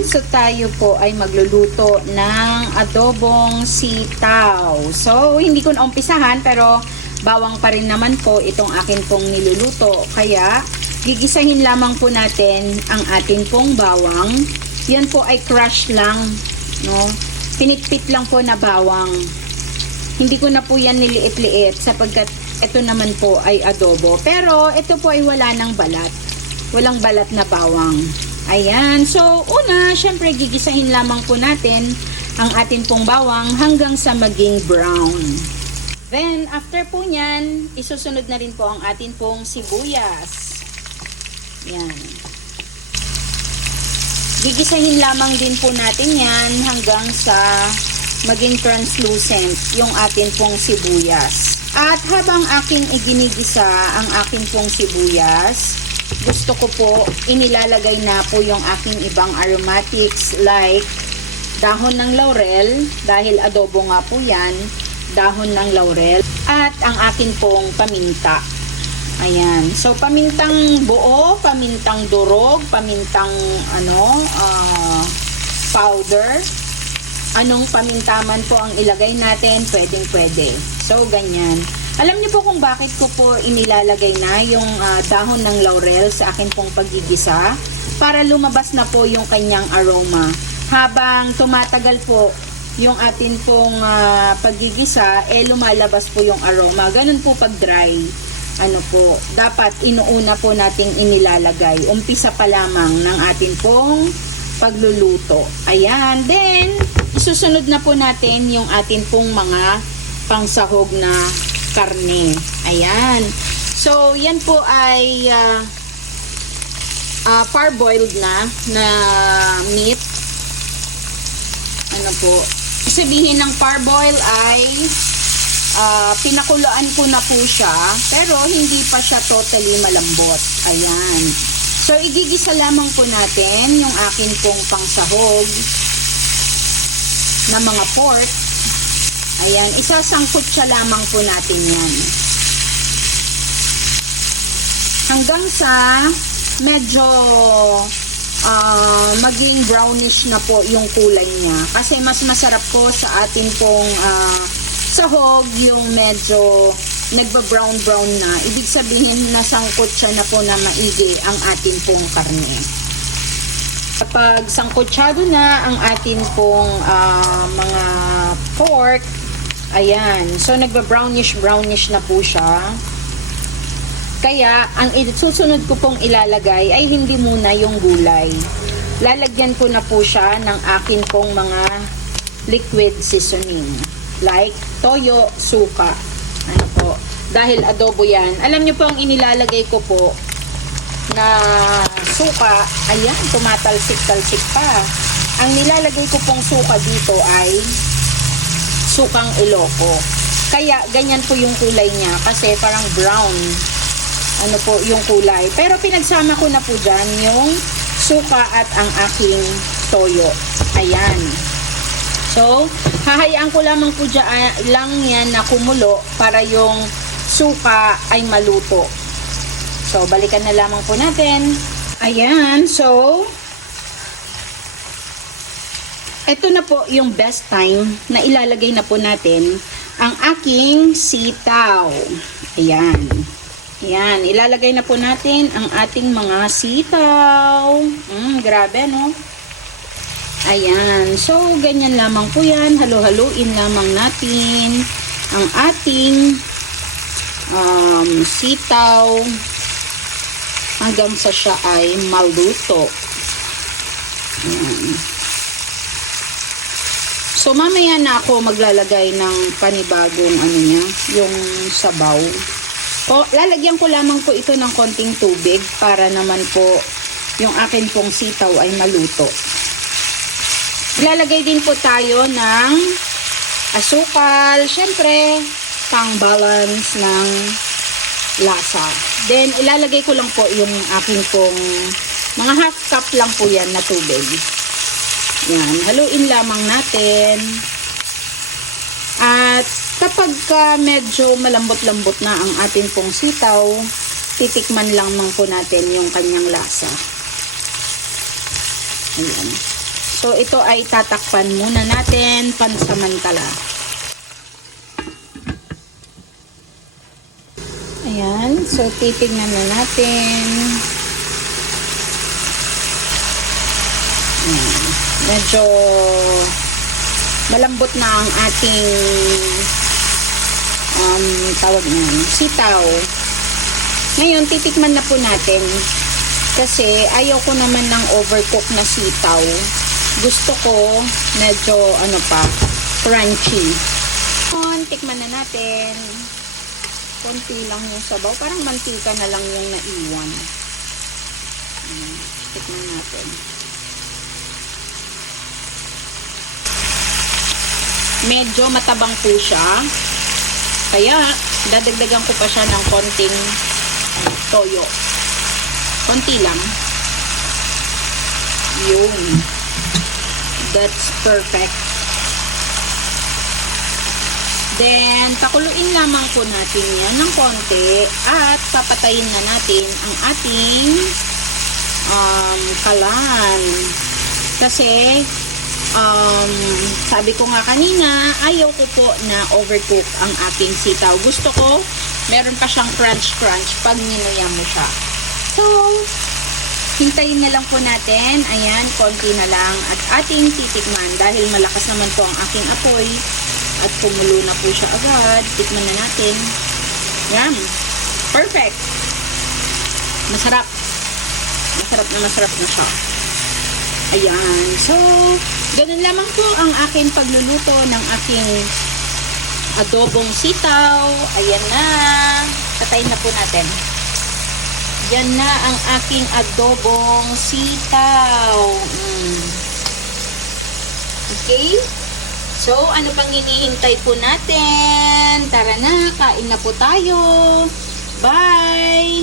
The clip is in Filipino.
Ayan, so tayo po ay magluluto ng adobong sitaw. So, hindi ko na umpisahan pero bawang pa rin naman po itong akin pong niluluto. Kaya, gigisahin lamang po natin ang atin pong bawang. Yan po ay crush lang, no? Pinitpit lang po na bawang. Hindi ko na po yan niliit-liit sapagkat ito naman po ay adobo. Pero, ito po ay wala ng balat. Walang balat na bawang. Ayan. So, una, syempre, gigisahin lamang po natin ang atin pong bawang hanggang sa maging brown. Then, after po nyan, isusunod na rin po ang atin pong sibuyas. Yan. Gigisahin lamang din po natin yan hanggang sa maging translucent yung atin pong sibuyas. At habang aking iginigisa ang akin pong sibuyas, gusto ko po inilalagay na po yung aking ibang aromatics like dahon ng laurel, dahil adobo nga po yan, dahon ng laurel, at ang akin pong paminta. Ayan. So, pamintang buo, pamintang durog, pamintang powder. Anong pamintaman po ang ilagay natin, pwedeng-pwede. So, ganyan. Alam niyo po kung bakit ko po inilalagay na yung dahon ng laurel sa akin pong paggigisa? Para lumabas na po yung kanyang aroma. Habang tumatagal po yung atin pong paggigisa, lumalabas po yung aroma. Ganun po pag dry. Dapat inuuna po nating inilalagay. Umpisa pa lamang ng atin pong pagluluto. Ayan. Then, isusunod na po natin yung atin pong mga pangsahog na karne. Ayan. So, yan po ay parboiled na meat. Sabihin ng parboil ay pinakuloan ko na po siya, pero hindi pa siya totally malambot. Ayan. So, igigisa lamang po natin yung akin pong pangsahog na mga pork. Ayan, isasangkot siya lamang po natin yan. Hanggang sa medyo maging brownish na po yung kulay niya. Kasi mas masarap po sa atin pong sahog yung medyo nagba-brown-brown na. Ibig sabihin, nasangkot siya na po na maigi ang atin pong karne. Kapag sangkotsyado na ang atin pong mga pork, ayan. So, nagba-brownish na po siya. Kaya, ang susunod ko pong ilalagay ay hindi muna yung gulay. Lalagyan ko na po siya ng akin pong mga liquid seasoning. Like, toyo, suka. Dahil adobo yan. Alam nyo po ang inilalagay ko po na suka. Ayan, tumatalsik-talsik pa. Ang nilalagay ko pong suka dito ay sukang Iloco. Kaya, ganyan po yung kulay niya. Kasi parang brown. Yung kulay. Pero pinagsama ko na po dyan yung suka at ang aking toyo. Ayan. So, hahayaan ko lamang po dyan lang yan na kumulo para yung suka ay maluto. So, balikan na lamang po natin. Ayan. So, ito na po yung best time na ilalagay na po natin ang aking sitaw. Ayan. Ayan. Ilalagay na po natin ang ating mga sitaw. Grabe, no? Ayan. So, ganyan lamang po yan. Halo-haluin lamang natin ang ating sitaw hanggang sa siya ay maluto. Ayan. So, mamaya na ako maglalagay ng panibagong yung sabaw. Lalagyan ko lamang po ito ng konting tubig para naman po yung akin pong sitaw ay maluto. Ilalagay din po tayo ng asukal, syempre, pang balance ng lasa. Then, ilalagay ko lang po yung aking pong mga half cup lang po yan na tubig. Yan, haluin lamang natin. At kapag medyo malambot-lambot na ang ating pong sitaw, titikman lang po natin yung kanyang lasa. Ayan. So, ito ay tatakpan muna natin pansamantala. Ayan. So, titignan na natin. Ayan. Medyo malambot na ang ating tawag na sitaw. Ngayon, titikman na po natin. Kasi ayaw ko naman ng overcook na sitaw. Gusto ko medyo crunchy. Tikman na natin. Konti lang yung sabaw. Parang mantika na lang yung naiwan. Tikman natin. Medyo matabang po siya. Kaya, dadagdagan ko pa siya ng konting toyo. Konti lang. Yun. That's perfect. Then, pakuluin lamang po natin yan ng konti at papatayin na natin ang ating kalan. Kasi, sabi ko nga kanina, ayaw ko po na overcook ang aking sitaw. Gusto ko, meron pa siyang crunch pag ninuya mo siya. So, hintayin na lang po natin. Ayan, konti na lang at ating titikman dahil malakas naman po ang aking apoy at kumulo na po siya agad. Tikman na natin. Yan. Perfect. Masarap. Masarap na siya. Ayan. So, ganun lamang po ang aking pagluluto ng aking adobong sitaw. Ayan na. Patayin na po natin. Yan na ang aking adobong sitaw. Okay? So, ano pang hinihintay po natin? Tara na, kain na po tayo. Bye!